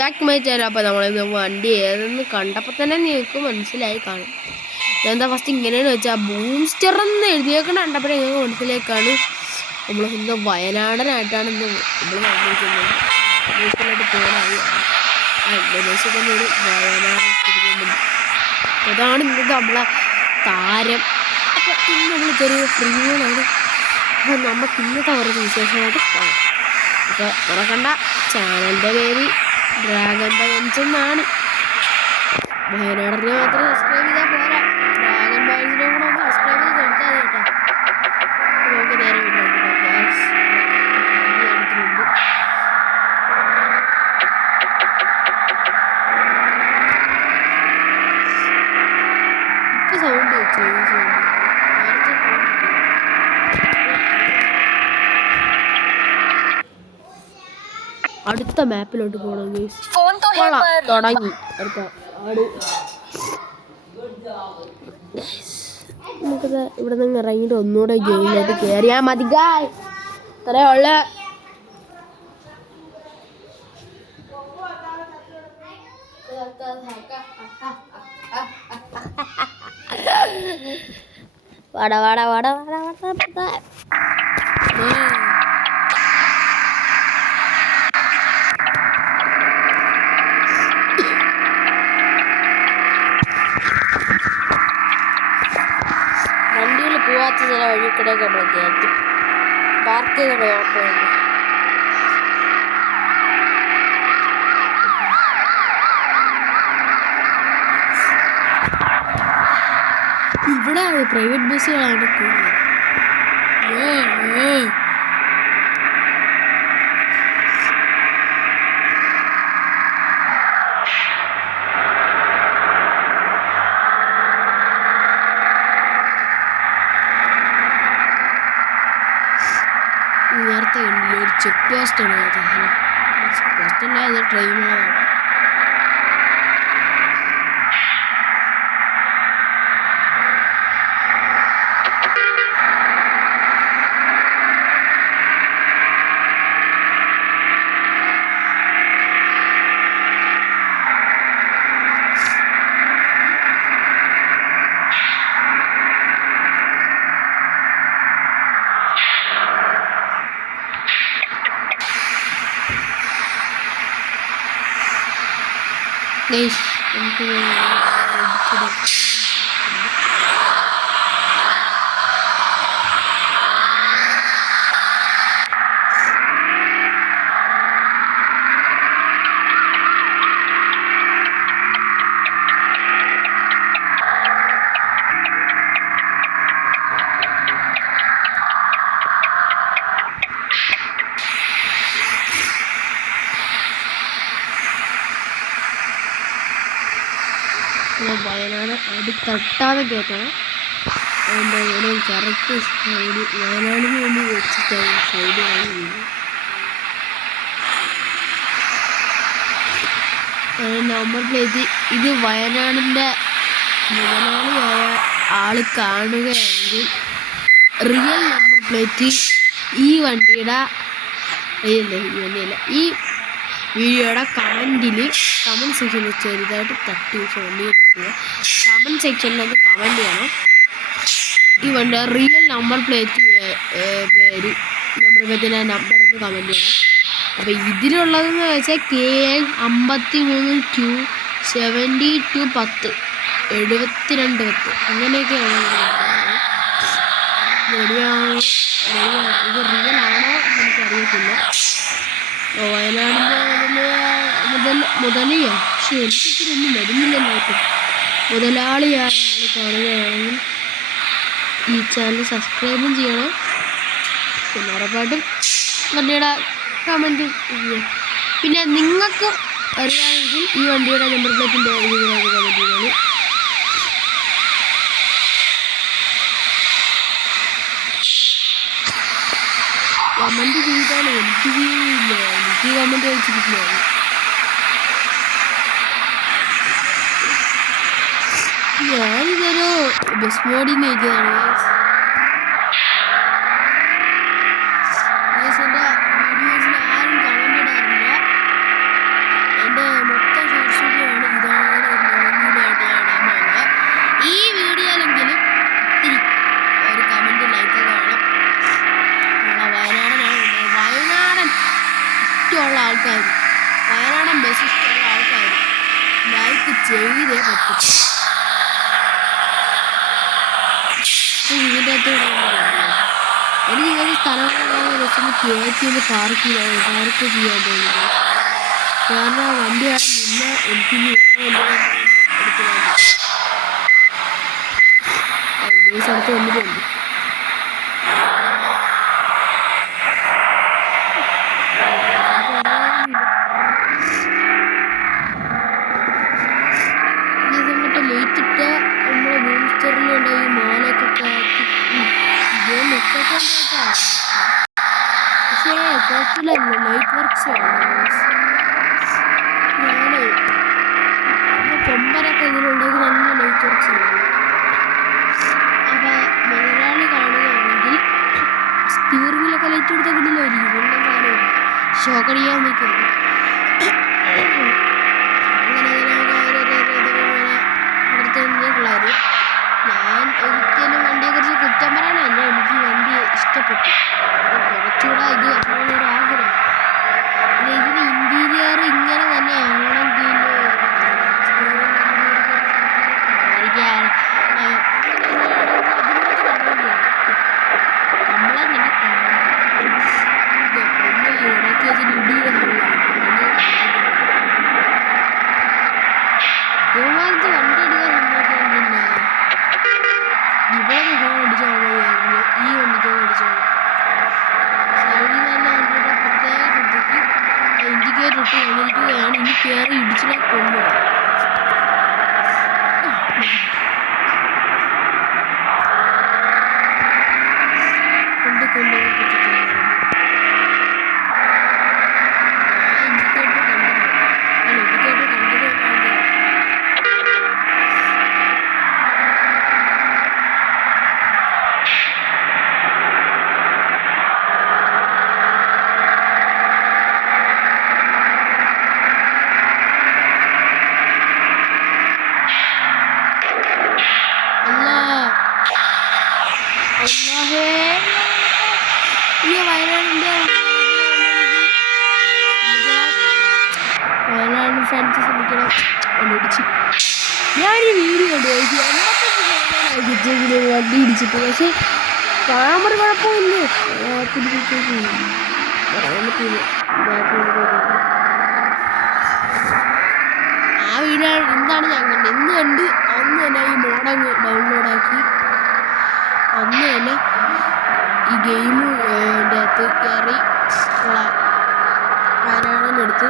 Back my channel. അപ്പോൾ നമ്മളിത് വണ്ടി ഏതെന്ന് കണ്ടപ്പോൾ തന്നെ നിങ്ങൾക്ക് മനസ്സിലായി കാണും. എന്താ ഫസ്റ്റ് ഇങ്ങനെയെന്ന് വെച്ചാൽ ബൂസ്റ്റർ എന്ന് എഴുതിയേക്കണ കണ്ടപ്പോഴേ നിങ്ങൾക്ക് മനസ്സിലേക്കാണ് നമ്മൾ ഇന്ന് വയനാടനായിട്ടാണ് ഇന്ന് നമ്മൾ വന്നിരിക്കുന്നത്. ബൂസ്റ്ററിലായിട്ട് പോകണമായി ഇന്തോനേഷ്യ തന്നെ ഒരു വയനാട് തിരികുന്നുണ്ട്. അതാണ് ഇന്നത്തെ നമ്മളെ താരം. അപ്പോൾ ഇന്ന് നമ്മൾ ചെറിയ ഫ്രീയാണ്. അപ്പോൾ നമുക്ക് ഇന്നത്തെ കുറച്ച് വിശേഷമായിട്ട് കാണാം. അപ്പോൾ മറക്കണ്ട, ചാനലിൻ്റെ പേര് ഡ്രാഗൺ ബയൻസ് എന്നാണ്. വയനാടിനെ മാത്രം സബ്സ്ക്രൈബ് ചെയ്താൽ പോരാ, ഡ്രാഗൺ ബയൻസിനെ കൂടെ ഒന്ന് സബ്സ്ക്രൈബ് ചെയ്ത് കൊടുത്താൽ മതി കേട്ടോ. നമുക്ക് നേരെ വീട്ടിലോട്ട് പോകാം. എടുത്തിട്ടുണ്ട്. ഇപ്പം സൗണ്ട് വെച്ചു അടുത്ത മാപ്പിലോട്ട് പോകണം. തുടങ്ങി അടുത്ത ആട്. നമുക്കത് ഇവിടെ നിന്ന് ഇറങ്ങിയിട്ട് ഒന്നുകൂടെ ഗെയിമിലോട്ട് കയറിയാൽ മതി. ഇത്രയേ ഉള്ളു. വാട വാട വാട വാട വാട. വണ്ടികൾ പോവാത്ത ചില വഴിക്കൂടെയൊക്കെ നമ്മൾ കയറ്റി പാർക്ക് ചെയ്തിട്ട് കുഴപ്പമില്ല. ഇവിടെ പ്രൈവറ്റ് ബസ്സുകളാണ് കൂടുതൽ. നേരത്തെ കണ്ടില്ല ഒരു ചെക്ക് പോസ്റ്റാണ്. ചെക്ക് പോസ്റ്റ് അല്ല, അത് ട്രെയിനുകളാണ്. നമുക്ക് വയനാട് അടുത്തട്ടാതെ കയറ്റണം. അതിൻ്റെ ഒരു കറക്റ്റ് സൈഡ് വയനാടിന് വേണ്ടി വെച്ചിട്ടാണ് സൈഡ് വാങ്ങുന്നത്. നമ്പർ പ്ലേറ്റ് ഇത് വയനാടിൻ്റെ മുതലാളിയായ ആൾ കാണുകയാണെങ്കിൽ റിയൽ നമ്പർ പ്ലേറ്റ് ഈ വണ്ടിയുടെ ഈ വീഡിയോയുടെ കമൻറ്റ് സെക്ഷനിൽ ചെറുതായിട്ട് തട്ടി വണ്ടി കമൻറ്റ് സെക്ഷനിൽ ഒന്ന് കമൻറ്റ് ചെയ്യണം. ഈ വണ്ടി റിയൽ നമ്പർ പ്ലേറ്റ് പേര് നമ്പർ പ്ലേറ്റിൻ്റെ നമ്പർ ഒന്ന് കമൻറ്റ് ചെയ്യണം. അപ്പോൾ ഇതിലുള്ളതെന്ന് വെച്ചാൽ KL 53Q 7210 7210 അങ്ങനെയൊക്കെയാണ്. റെഡിയാണോ ഇത് റിയൽ ആണോ എനിക്കറിയത്തില്ല. വയനാടിൻ്റെ മുതലിയോ, പക്ഷെ എനിക്കിതൊന്നും വരുന്നില്ലല്ലോ. ഇപ്പം മുതലാളിയായ ആൾ കാണുകയാണെങ്കിൽ ഈ ചാനൽ സബ്സ്ക്രൈബും ചെയ്യണം. പിന്നെ ഉറപ്പായിട്ടും വണ്ടിയുടെ കമൻറ്റും ചെയ്യുക. പിന്നെ നിങ്ങൾക്ക് അറിയാമെങ്കിൽ ഈ വണ്ടിയുടെ നമ്പർ പ്ലേറ്റിൻ്റെ കമൻറ്റ് ചെയ്യണം. കമൻറ്റ് ചെയ്താണ് എനിക്ക് ചെയ്യുന്നില്ല. എനിക്ക് കമൻറ്റ് അയച്ചിരിക്കുകയാണ്. ഞാനിതൊരു ബസ് മോഡിൽ നിന്ന് എഴുതിയതാണ്. എൻ്റെ വീഡിയോസിൽ ആരും കമൻറ്റ് ഇടാറില്ല. വയനാടൻ ബസ് ഇഷ്ടമുള്ള ആൾക്കാർ ലൈക്ക് ചെയ്തേ പറ്റും. ഇതിൻ്റെ അകത്ത് എനിക്ക് ഇങ്ങനെ സ്ഥലങ്ങളൊക്കെ രസം കേറ്റിന്ന് പാർക്ക് ചെയ്യാൻ തോന്നുന്നു. കാരണം വണ്ടി അവിടെ നിന്ന് എനിക്ക് ഈ സ്ഥലത്ത് വന്നിട്ടുണ്ട്. ലേറ്റ് ഇട്ട നമ്മളെ ബൂസ്റ്ററിലുണ്ട് ഈ മാലയൊക്കെ പക്ഷേ കുഴപ്പമില്ലല്ലോ ലൈറ്റ് വർക്ക്സ് ഞാനേ കൊമ്പനൊക്കെ ഇതിലുണ്ടെങ്കിൽ നല്ല ലൈറ്റ് വർക്ക്സ് ആണ്. അപ്പം മുതലാളി കാണുകയാണെങ്കിൽ സ്റ്റീറിങ്ങിലൊക്കെ ലൈറ്റ് കൊടുത്താൽ കിട്ടില്ലായിരിക്കും. ഒന്നും സാധനമില്ല ഷോക്കടിക്കാൻ നിൽക്കുന്നത്. പിള്ളേർ ഞാൻ ഒരിക്കലും വണ്ടിയെക്കുറിച്ച് കുറ്റം പറയാനല്ല, എനിക്ക് വണ്ടി ഇഷ്ടപ്പെട്ടു. കുറച്ചുകൂടെ ഇത് കഷ്ടമുള്ളൊരു ആഗ്രഹം. പിന്നെ ഇതിന് ഇൻറ്റീരിയർ ഇങ്ങനെ തന്നെ ആണെങ്കിൽ നമ്മളെ തന്നെ ഇടയ്ക്ക് വെച്ചിട്ട് ഇടിയുടെ യുവമാനത്ത് വണ്ടി എടുക്കാൻ സമ്മതിക്കുന്നില്ല. ഇവിടെ ഫോൺ അടിച്ചാൽ മതിയായിരുന്നു, ഈ വണ്ടിക്ക് അടിച്ചാൽ സൈഡിൽ തന്നെ വണ്ടിയുടെ പ്രത്യേക ശ്രദ്ധയ്ക്ക് ഇൻഡിക്കേറ്റർ ഇട്ട് കഴിഞ്ഞിരിക്കുകയാണ്. ഇനി കയറി ഇടിച്ചിനെ കൊണ്ടുപോകും. ഈ വയനാട് ഫാൻസ് ശ്രമിക്കണം ഇടിച്ച് ഞാനീ വീഡിയോ കണ്ടു വണ്ടി ഇടിച്ചിട്ട്. പക്ഷെ ക്യാമറ കുഴപ്പമില്ലേ, ആ വീഡിയോ എന്താണ് ഞാൻ കണ്ടത്. ഇന്ന് കണ്ട് അന്ന് തന്നെ ഈ മോഡങ്ങ് ഡൗൺലോഡാക്കി അന്ന് തന്നെ ഈ ഗെയിമിൻ്റെ അകത്ത് കയറി വയനാടിനെടുത്ത്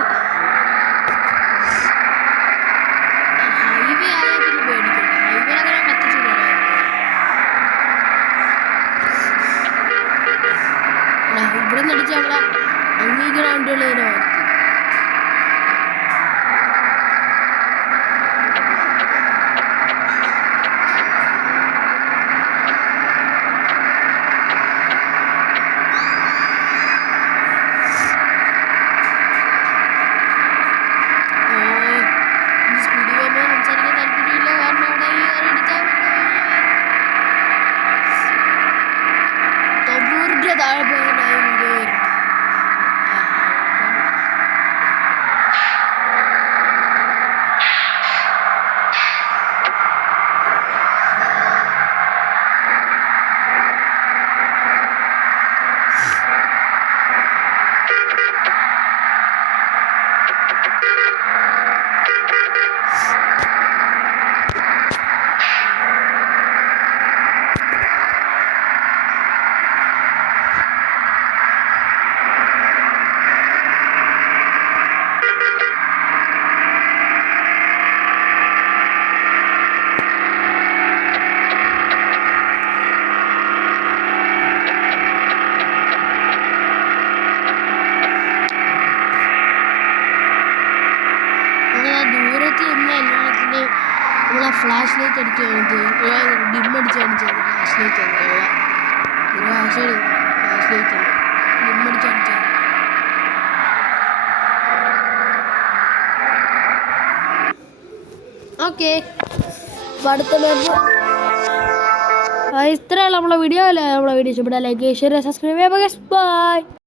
ഹൈവേ ആയാൽ പിന്നെ പേടിക്കണ്ട. ഹൈവേ അങ്ങനെ കത്തിച്ചു ഇവിടെ നിന്ന് അടിച്ച് അവിടെ അംഗീകരണ വണ്ടികൾ തന്നെ വരുത്തി. താഴെ പോയതായി വീഡിയോ വരുന്നു. നമ്മളെ ഫ്ലാഷ് ലൈറ്റ് അടിച്ച് കഴിഞ്ഞിട്ട് ഡിമ്മടിച്ച് കാണിച്ചത് ഫ്ലാഷ് ലൈറ്റ് ആണ് ഒരു ആശയം. ഫ്ലാഷ് ലൈറ്റ് ആണ് ഡിമ്മടിച്ച് കാണിച്ചത്. ഓക്കെ, അടുത്ത ഇത്രയുള്ള നമ്മളെ വീഡിയോ അല്ലേ. നമ്മളെ വീഡിയോ ഇഷ്ടപ്പെട്ടാൽ ലൈക്ക് ഷെയർ സബ്സ്ക്രൈബ് ചെയ്യുക. ബൈ.